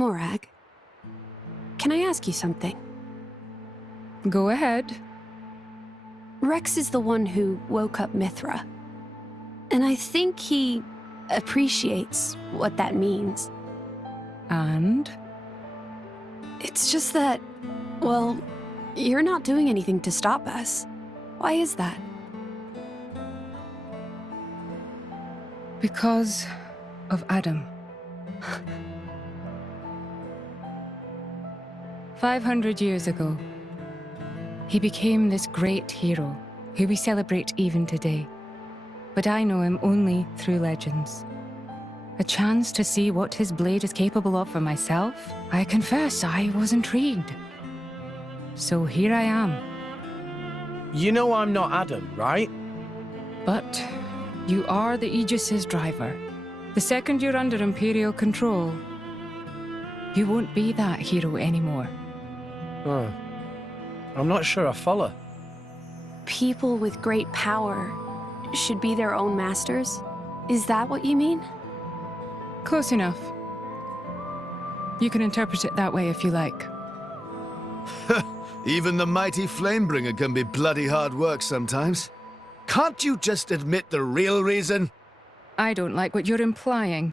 Morag, can I ask you something? Go ahead. Rex is the one who woke up Mithra. And I think he appreciates what that means. And? It's just that, well, you're not doing anything to stop us. Why is that? Because of Adam. 500 years ago, he became this great hero who we celebrate even today. But I know him only through legends. A chance to see what his blade is capable of for myself, I confess I was intrigued. So here I am. You know I'm not Adam, right? But you are the Aegis's driver. The second you're under Imperial control, you won't be that hero anymore. Huh. I'm not sure I follow. People with great power should be their own masters? Is that what you mean? Close enough. You can interpret it that way if you like. Even the mighty Flamebringer can be bloody hard work sometimes. Can't you just admit the real reason? I don't like what you're implying.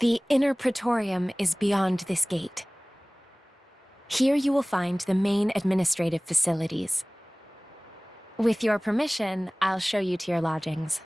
The inner Praetorium is beyond this gate. Here you will find the main administrative facilities. With your permission, I'll show you to your lodgings.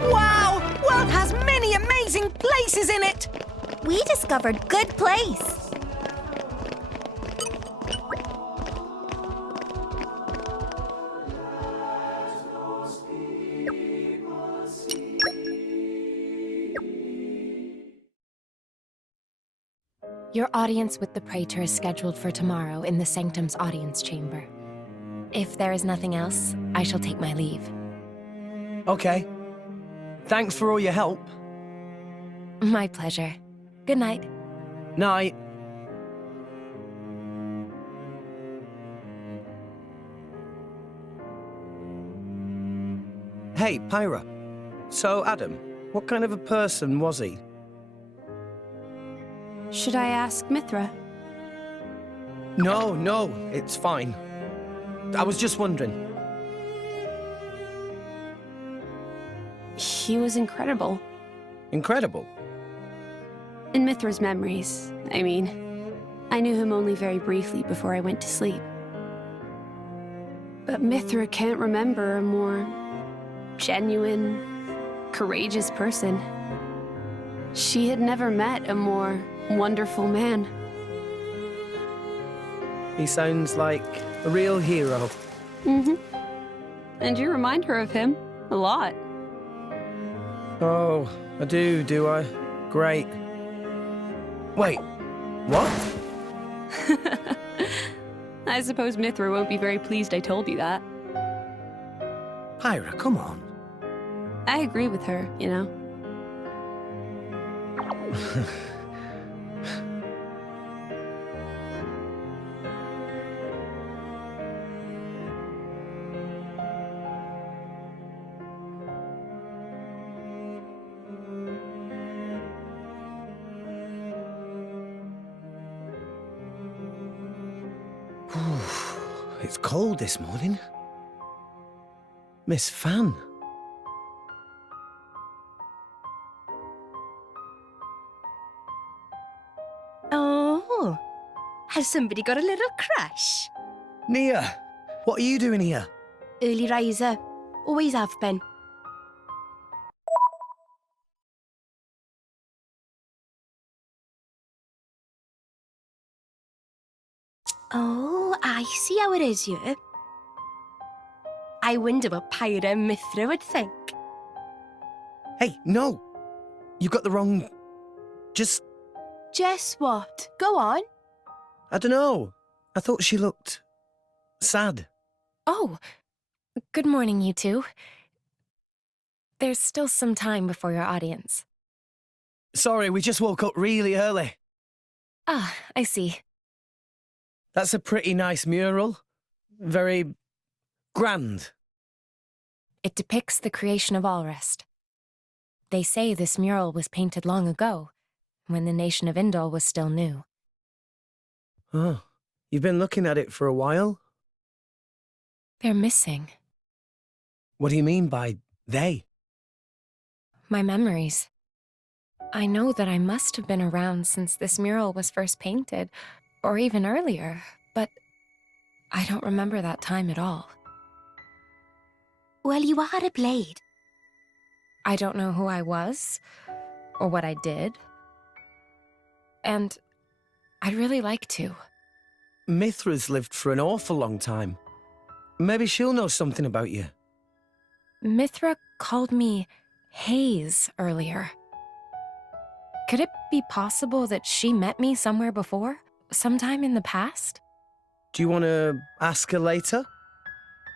Wow! World has many amazing places in it! We discovered good place. Your audience with the Praetor is scheduled for tomorrow in the Sanctum's audience chamber. If there is nothing else, I shall take my leave. Okay. Thanks for all your help. My pleasure. Good night. Night. Hey, Pyra. So, Adam, what kind of a person was he? Should I ask Mithra? No, it's fine. I was just wondering. He was incredible. Incredible? In Mithra's memories, I mean. I knew him only very briefly before I went to sleep. But Mithra can't remember a more genuine, courageous person. She had never met a more wonderful man. He sounds like a real hero. Mm-hmm. And you remind her of him a lot. Oh, I do I? Great. Wait, what? I suppose Mithra won't be very pleased I told you that. Pyra, come on. I agree with her, you know. It's cold this morning. Miss Fan. Oh, has somebody got a little crush? Nia, what are you doing here? Early riser. Always have been. Oh, I see how it is, you. I wonder what Pyra and Mithra would think. Hey, no! You got the wrong... Just... Just what? Go on. I don't know. I thought she looked... sad. Oh, good morning, you two. There's still some time before your audience. Sorry, we just woke up really early. Ah, I see. That's a pretty nice mural. Very... grand. It depicts the creation of Alrest. They say this mural was painted long ago, when the nation of Indol was still new. Oh, you've been looking at it for a while? They're missing. What do you mean by they? My memories. I know that I must have been around since this mural was first painted, or even earlier, but I don't remember that time at all. Well, you are a blade. I don't know who I was, or what I did. And I'd really like to. Mithra's lived for an awful long time. Maybe she'll know something about you. Mithra called me Haze earlier. Could it be possible that she met me somewhere before? Sometime in the past? Do you want to ask her later?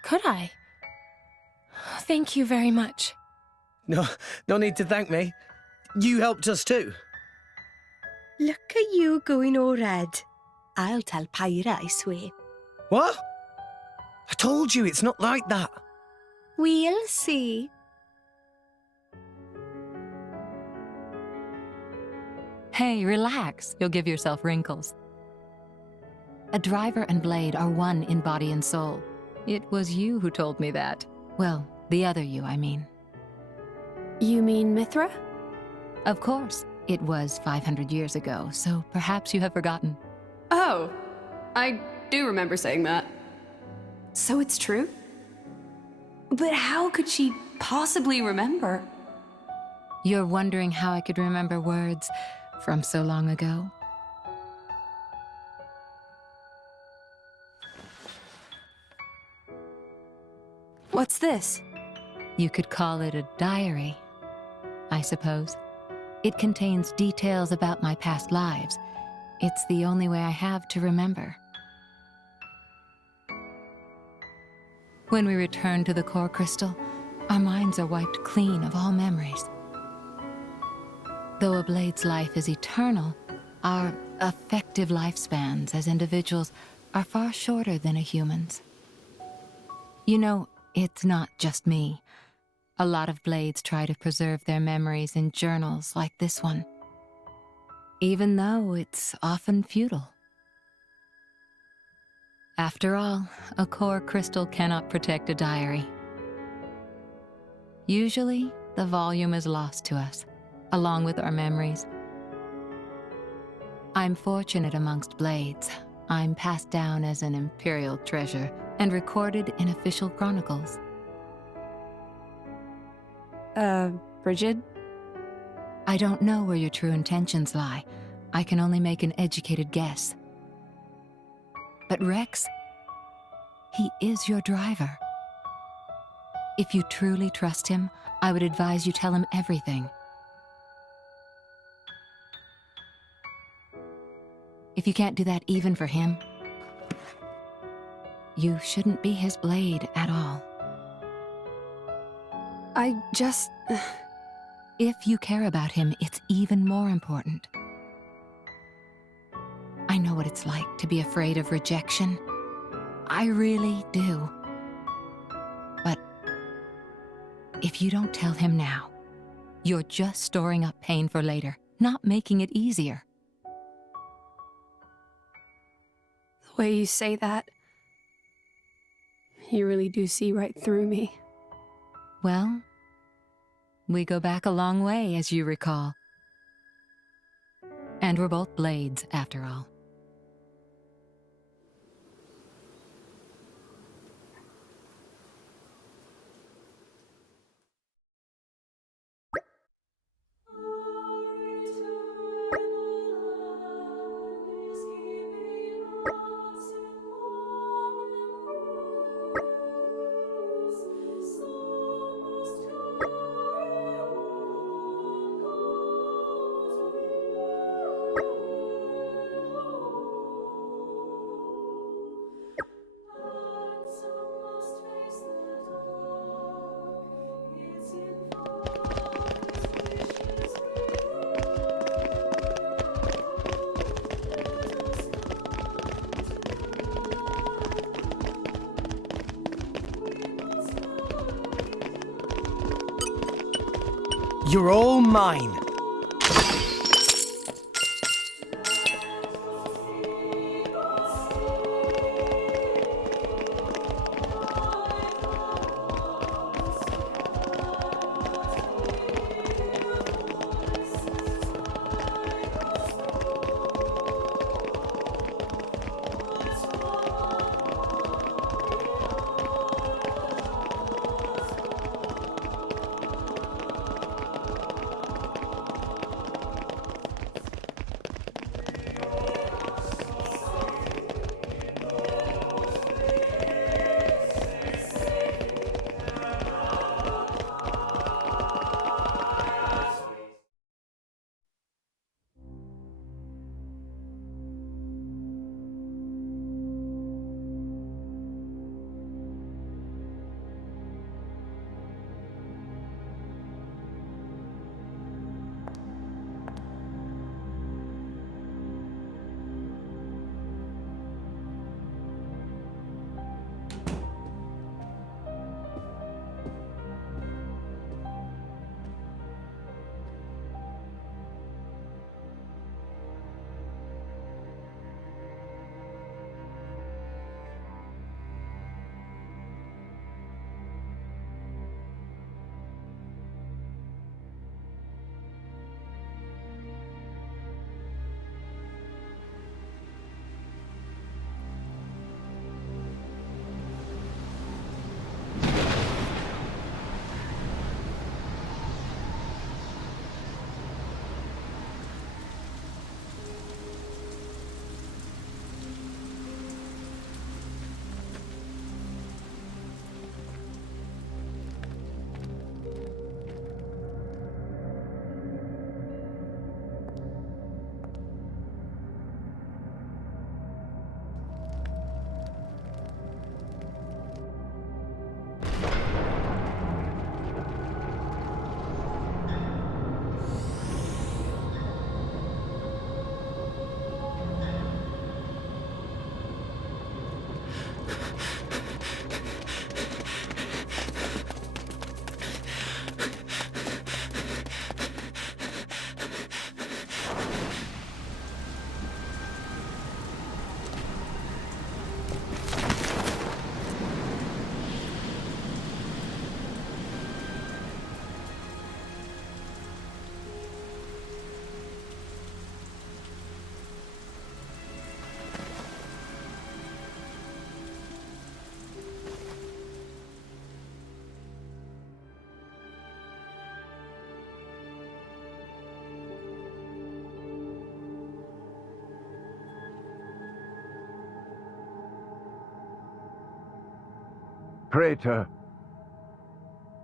Could I? Thank you very much. No need to thank me. You helped us too. Look at you going all red. I'll tell Pyra, I swear. What? I told you it's not like that. We'll see. Hey, relax. You'll give yourself wrinkles. A driver and blade are one in body and soul. It was you who told me that. Well, the other you, I mean. You mean Mithra? Of course. It was 500 years ago, so perhaps you have forgotten. Oh, I do remember saying that. So it's true? But how could she possibly remember? You're wondering how I could remember words from so long ago? What's this? You could call it a diary, I suppose. It contains details about my past lives. It's the only way I have to remember. When we return to the core crystal, our minds are wiped clean of all memories. Though a blade's life is eternal, our effective lifespans as individuals are far shorter than a human's. You know, it's not just me. A lot of blades try to preserve their memories in journals like this one, even though it's often futile. After all, a core crystal cannot protect a diary. Usually, the volume is lost to us, along with our memories. I'm fortunate amongst blades. I'm passed down as an imperial treasure and recorded in official chronicles. Brigid? I don't know where your true intentions lie. I can only make an educated guess. But Rex, he is your driver. If you truly trust him, I would advise you tell him everything. If you can't do that even for him, you shouldn't be his blade at all. I just... If you care about him, it's even more important. I know what it's like to be afraid of rejection. I really do. But if you don't tell him now, you're just storing up pain for later, not making it easier. The way you say that, you really do see right through me. Well, we go back a long way, as you recall. And we're both blades, after all. You're all mine. Praetor.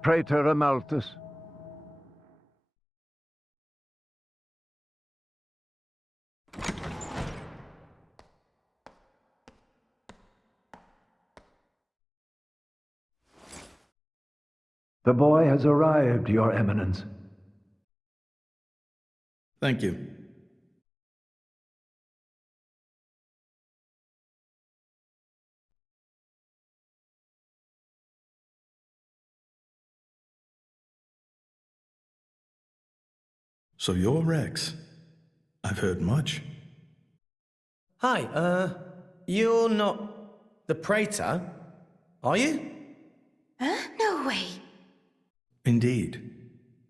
Praetor Amalthus. The boy has arrived, Your Eminence. Thank you. So you're Rex. I've heard much. Hi, you're not the Praetor, are you? Huh? No way. Indeed.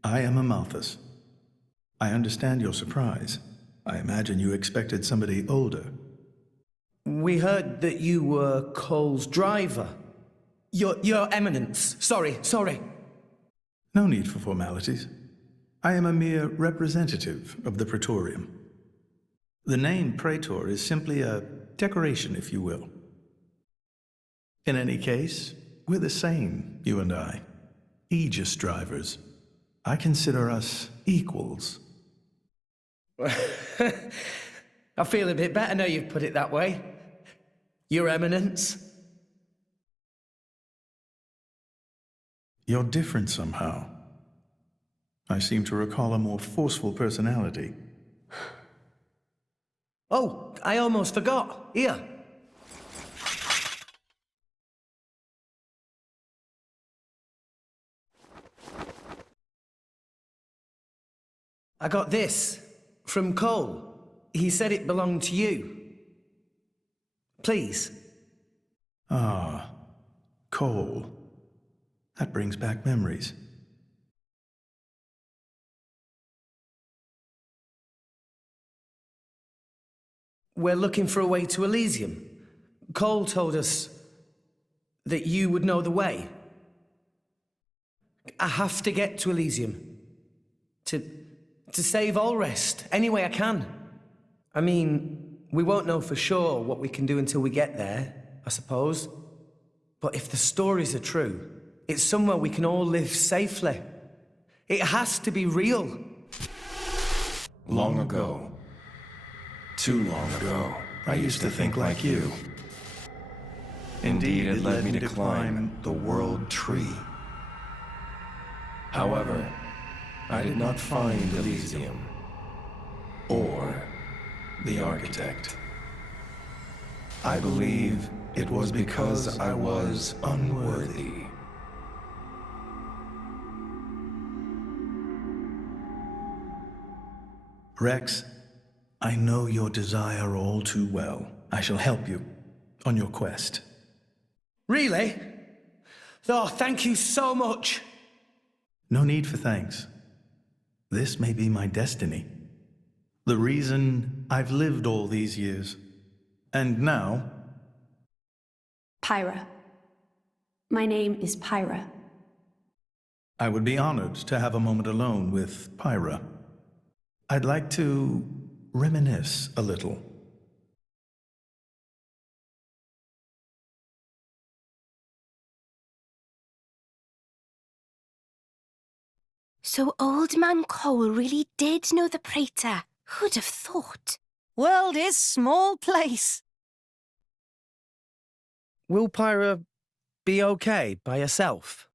I am Amalthus. I understand your surprise. I imagine you expected somebody older. We heard that you were Cole's driver. Your Eminence. Sorry. No need for formalities. I am a mere representative of the Praetorium. The name Praetor is simply a decoration, if you will. In any case, we're the same, you and I. Aegis drivers. I consider us equals. I feel a bit better now you've put it that way. Your Eminence. You're different somehow. I seem to recall a more forceful personality. Oh, I almost forgot. Here. I got this from Cole. He said it belonged to you. Please. Ah, Cole. That brings back memories. We're looking for a way to Elysium. Cole told us that you would know the way. I have to get to Elysium. To save Allrest, any way I can. I mean, we won't know for sure what we can do until we get there, I suppose. But if the stories are true, it's somewhere we can all live safely. It has to be real. Long ago. Too long ago, I used to think like you. Indeed, it led me to climb the World Tree. However, I did not find Elysium, or the Architect. I believe it was because I was unworthy. Rex, I know your desire all too well. I shall help you on your quest. Really? Oh, thank you so much. No need for thanks. This may be my destiny. The reason I've lived all these years. And now... Pyra. My name is Pyra. I would be honored to have a moment alone with Pyra. I'd like to reminisce a little. So Old Man Cole really did know the Praetor. Who'd have thought? World is small place. Will Pyra be okay by herself?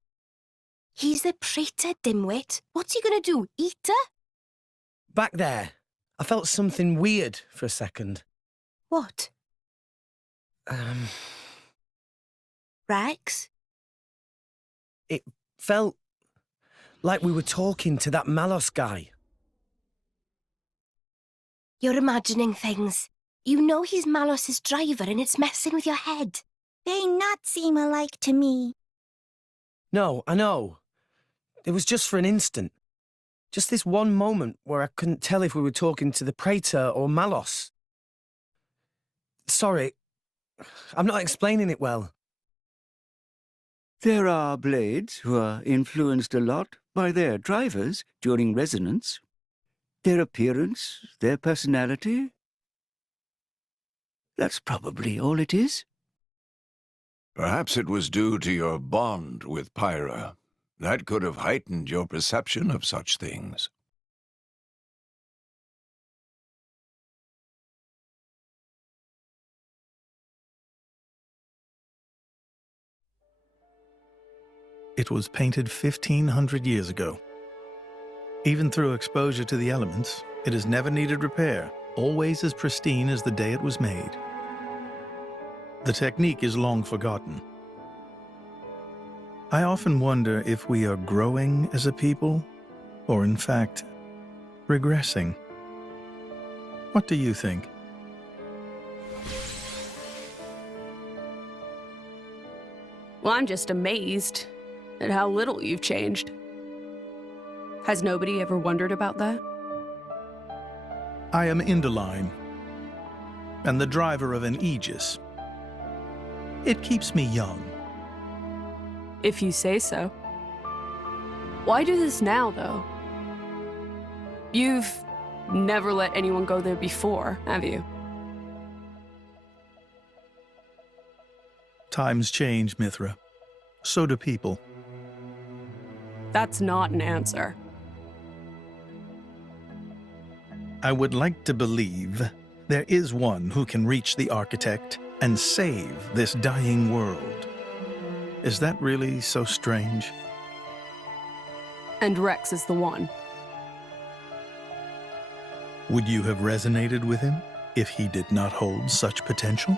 He's the Praetor, dimwit. What's he gonna do, eat her? Back there, I felt something weird for a second. What? Rex? It felt like we were talking to that Malos guy. You're imagining things. You know he's Malos's driver and it's messing with your head. They not seem alike to me. No, I know. It was just for an instant. Just this one moment where I couldn't tell if we were talking to the Praetor or Malos. Sorry, I'm not explaining it well. There are blades who are influenced a lot by their drivers during resonance. Their appearance, their personality. That's probably all it is. Perhaps it was due to your bond with Pyra. That could have heightened your perception of such things. It was painted 1,500 years ago. Even through exposure to the elements, it has never needed repair, always as pristine as the day it was made. The technique is long forgotten. I often wonder if we are growing as a people, or in fact, regressing. What do you think? Well, I'm just amazed at how little you've changed. Has nobody ever wondered about that? I am Inderline, and the driver of an Aegis. It keeps me young. If you say so. Why do this now, though? You've never let anyone go there before, have you? Times change, Mithra. So do people. That's not an answer. I would like to believe there is one who can reach the architect and save this dying world. Is that really so strange? And Rex is the one. Would you have resonated with him if he did not hold such potential?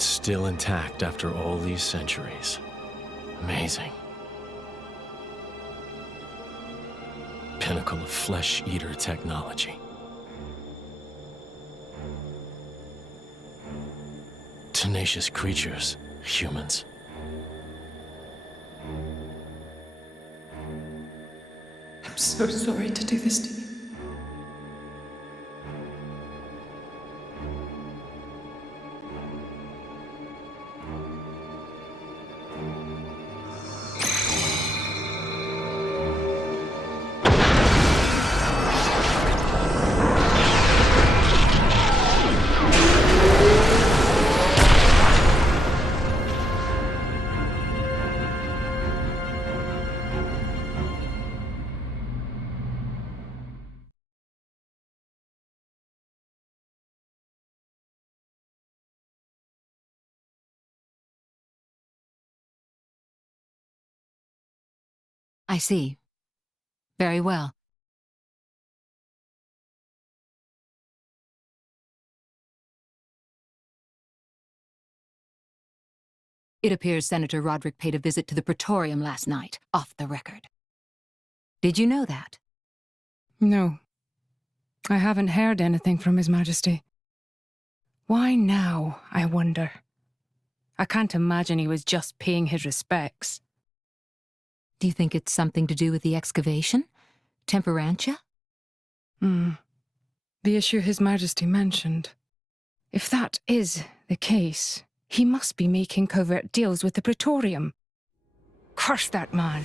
Still intact after all these centuries. Amazing. Pinnacle of flesh-eater technology. Tenacious creatures, humans. I'm so sorry to do this to you. I see. Very well. It appears Senator Roderick paid a visit to the Praetorium last night, off the record. Did you know that? No. I haven't heard anything from His Majesty. Why now, I wonder? I can't imagine he was just paying his respects. Do you think it's something to do with the excavation? Temperantia? The issue His Majesty mentioned. If that is the case, he must be making covert deals with the Praetorium. Curse that man!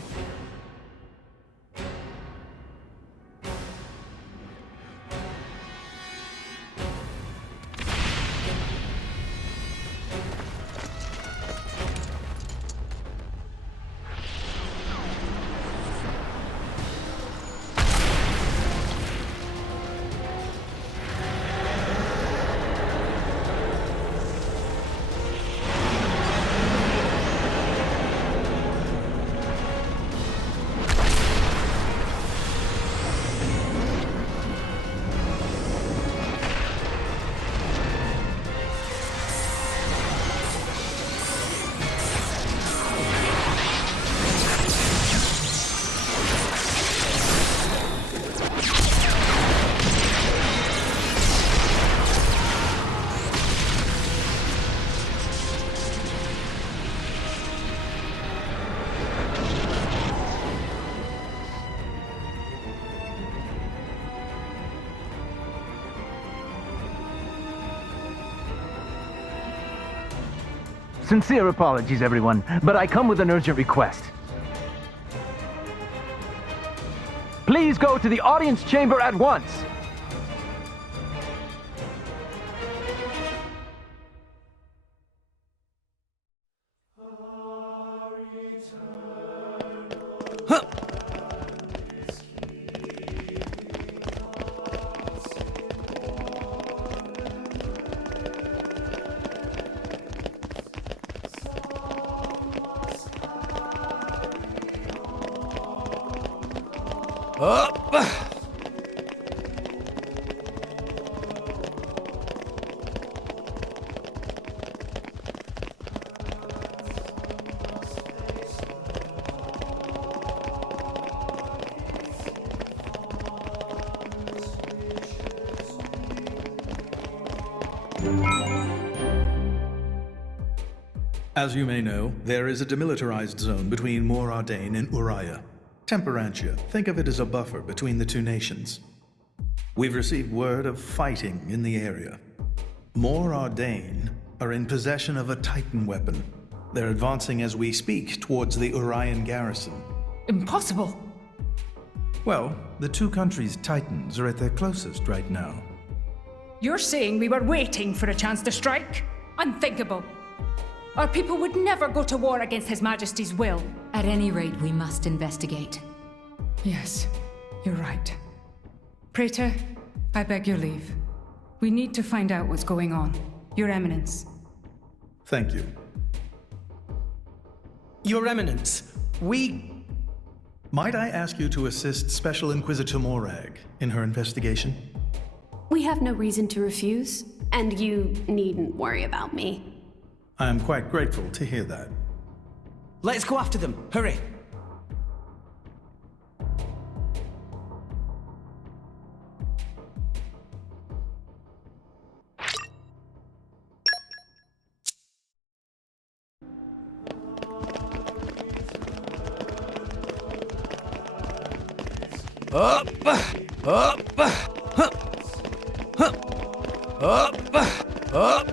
Sincere apologies, everyone, but I come with an urgent request. Please go to the audience chamber at once! As you may know, there is a demilitarized zone between Mor Ardain and Uriah. Temperantia, think of it as a buffer between the two nations. We've received word of fighting in the area. Mor Ardain are in possession of a Titan weapon. They're advancing as we speak towards the Urian garrison. Impossible! Well, the two countries' Titans are at their closest right now. You're saying we were waiting for a chance to strike? Unthinkable! Our people would never go to war against His Majesty's will. At any rate, we must investigate. Yes, you're right. Praetor, I beg your leave. We need to find out what's going on. Your Eminence. Thank you. Your Eminence, Might I ask you to assist Special Inquisitor Morag in her investigation? We have no reason to refuse, and you needn't worry about me. I am quite grateful to hear that. Let's go after them. Hurry. Up! Up! Up! Up! Up!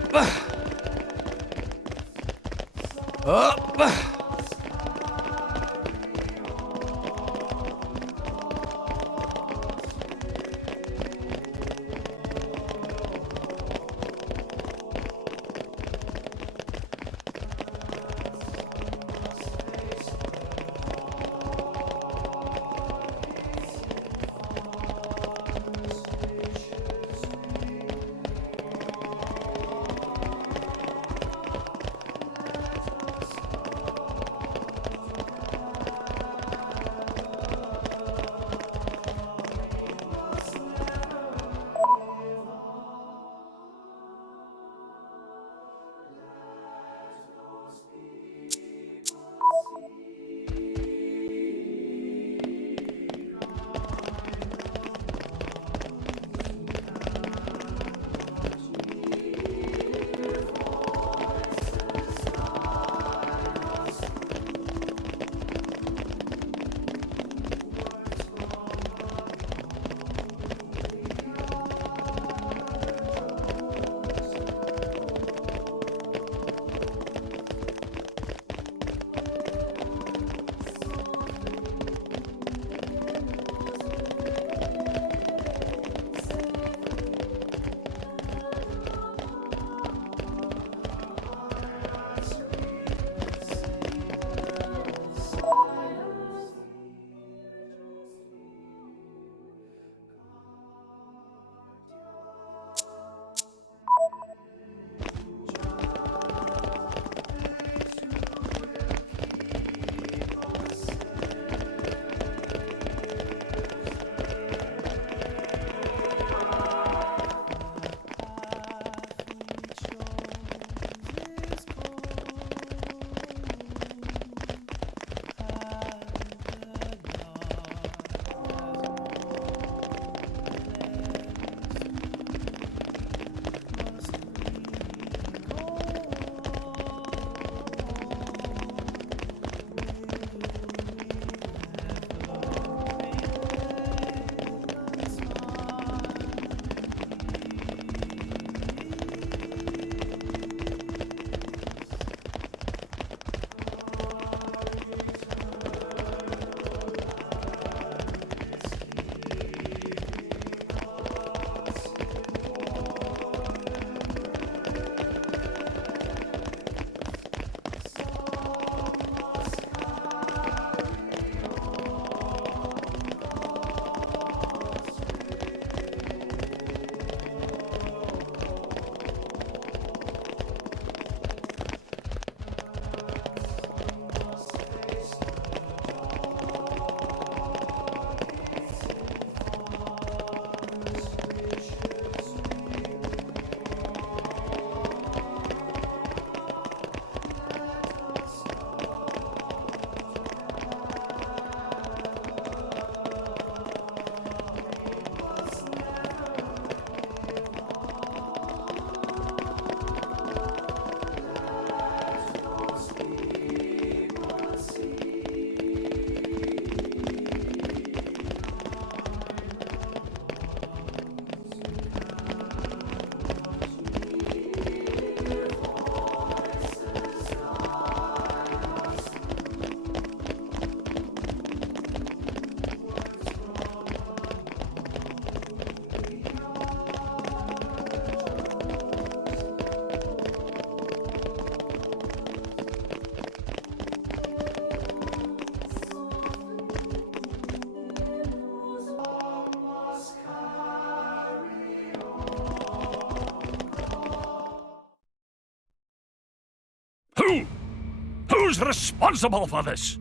responsible for this?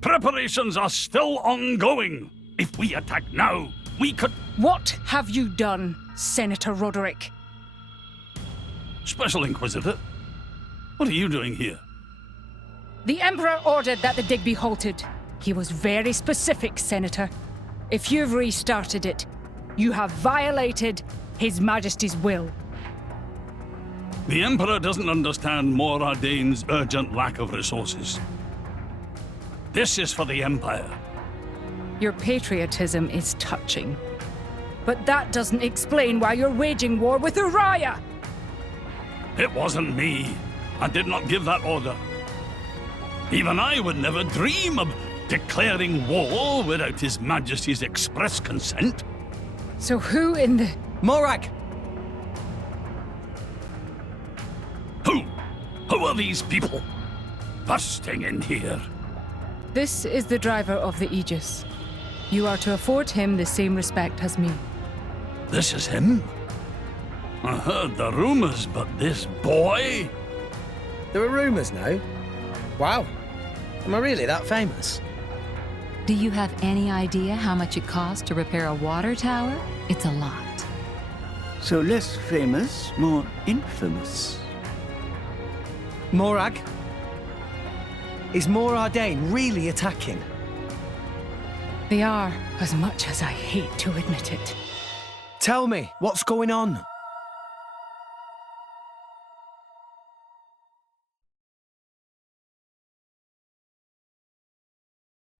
Preparations are still ongoing. If we attack now, we could... What have you done, Senator Roderick? Special Inquisitor, what are you doing here? The Emperor ordered that the dig be halted. He was very specific, Senator. If you've restarted it, you have violated His Majesty's will. The Emperor doesn't understand Mor Ardane's urgent lack of resources. This is for the Empire. Your patriotism is touching. But that doesn't explain why you're waging war with Uriah! It wasn't me. I did not give that order. Even I would never dream of declaring war without His Majesty's express consent. So who in the... Morag! Who are these people? Busting in here. This is the driver of the Aegis. You are to afford him the same respect as me. This is him? I heard the rumors, but this boy? There are rumors now? Wow. Am I really that famous? Do you have any idea how much it costs to repair a water tower? It's a lot. So less famous, more infamous. Morag? Is Mor Ardane really attacking? They are, as much as I hate to admit it. Tell me, what's going on?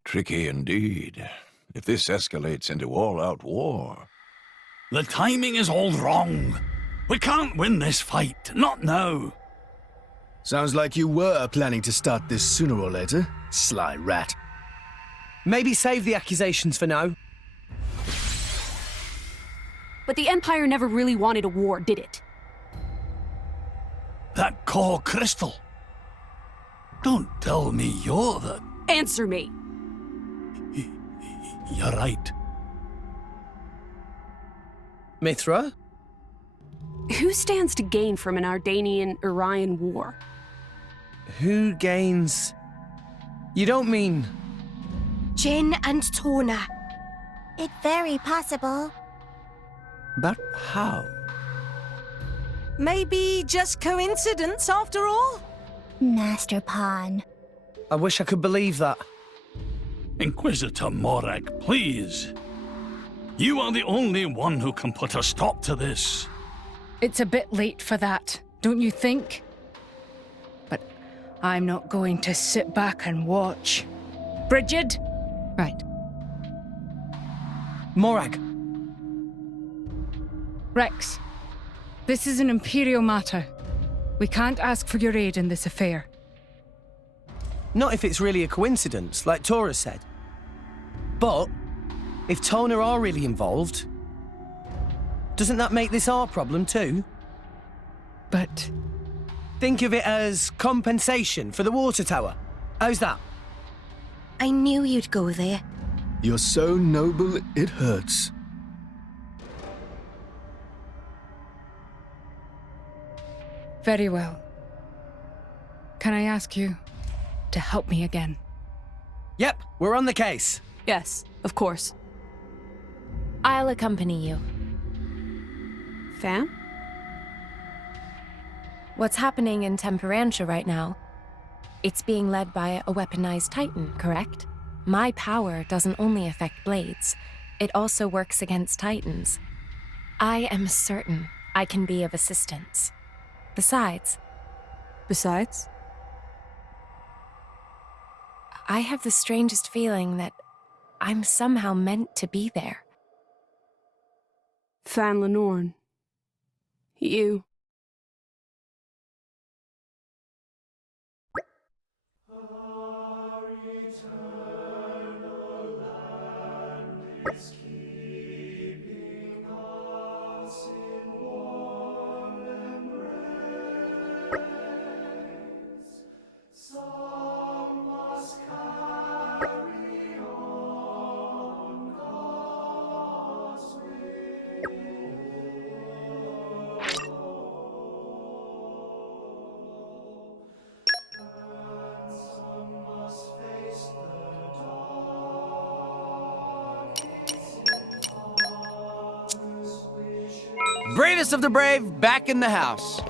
Tricky indeed. If this escalates into all-out war... The timing is all wrong. We can't win this fight, not now. Sounds like you were planning to start this sooner or later, sly rat. Maybe save the accusations for now. But the Empire never really wanted a war, did it? That core crystal. Don't tell me you're the... Answer me! You're right. Mithra? Who stands to gain from an Ardanian-Urian war? Who gains... You don't mean... Jin and Tona. It's very possible. But how? Maybe just coincidence after all? Master Pawn. I wish I could believe that. Inquisitor Morag, please. You are the only one who can put a stop to this. It's a bit late for that, don't you think? But I'm not going to sit back and watch. Brigid? Right. Morag. Rex, this is an Imperial matter. We can't ask for your aid in this affair. Not if it's really a coincidence, like Tora said. But, if Tona are really involved, doesn't that make this our problem too? But... Think of it as compensation for the water tower. How's that? I knew you'd go there. You're so noble, it hurts. Very well. Can I ask you to help me again? Yep, we're on the case. Yes, of course. I'll accompany you. Fam? What's happening in Temperantia right now? It's being led by a weaponized Titan, correct? My power doesn't only affect blades, it also works against Titans. I am certain I can be of assistance. Besides? I have the strangest feeling that I'm somehow meant to be there. Fan Lenorn. You. Bravest of the brave, back in the house.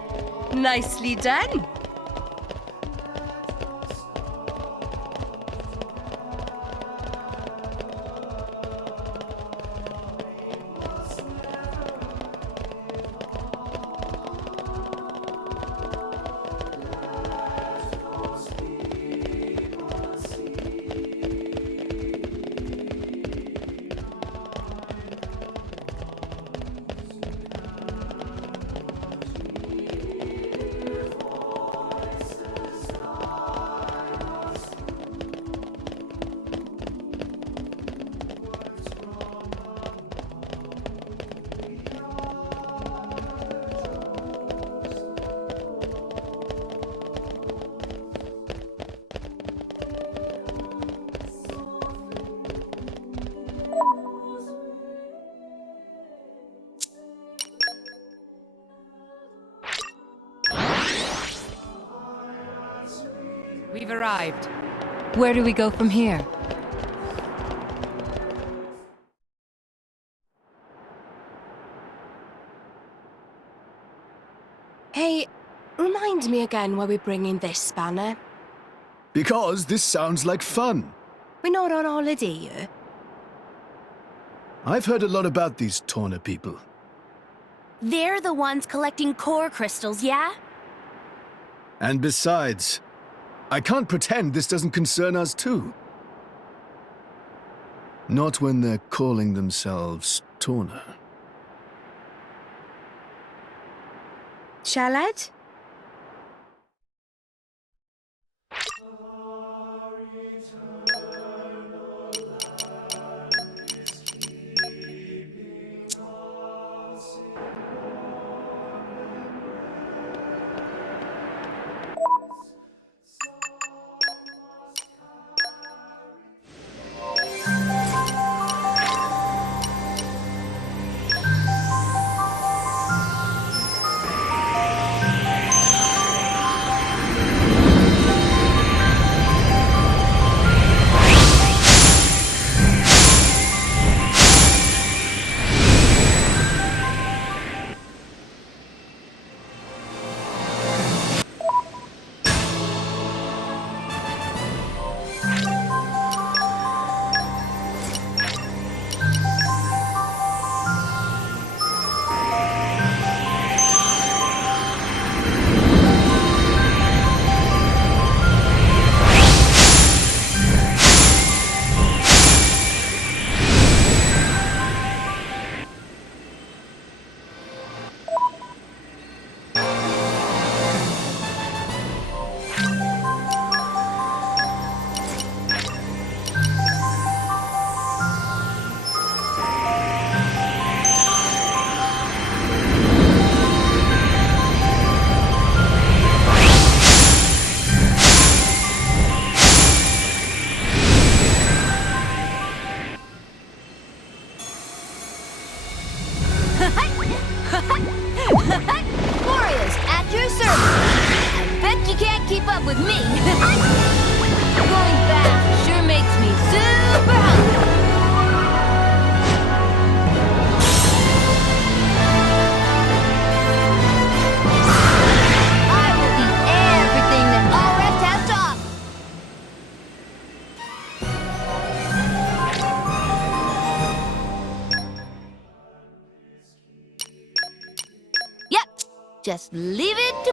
Nicely done. We've arrived. Where do we go from here? Hey, remind me again why we're bringing this spanner. Because this sounds like fun. We're not on holiday here. I've heard a lot about these Torna people. They're the ones collecting core crystals, yeah? And besides, I can't pretend this doesn't concern us too. Not when they're calling themselves Torna. Shalad? Warriors, at your service. I bet you can't keep up with me. Going fast sure makes me super hungry. I will eat everything that Allrest has to offer. Yep, just leave it to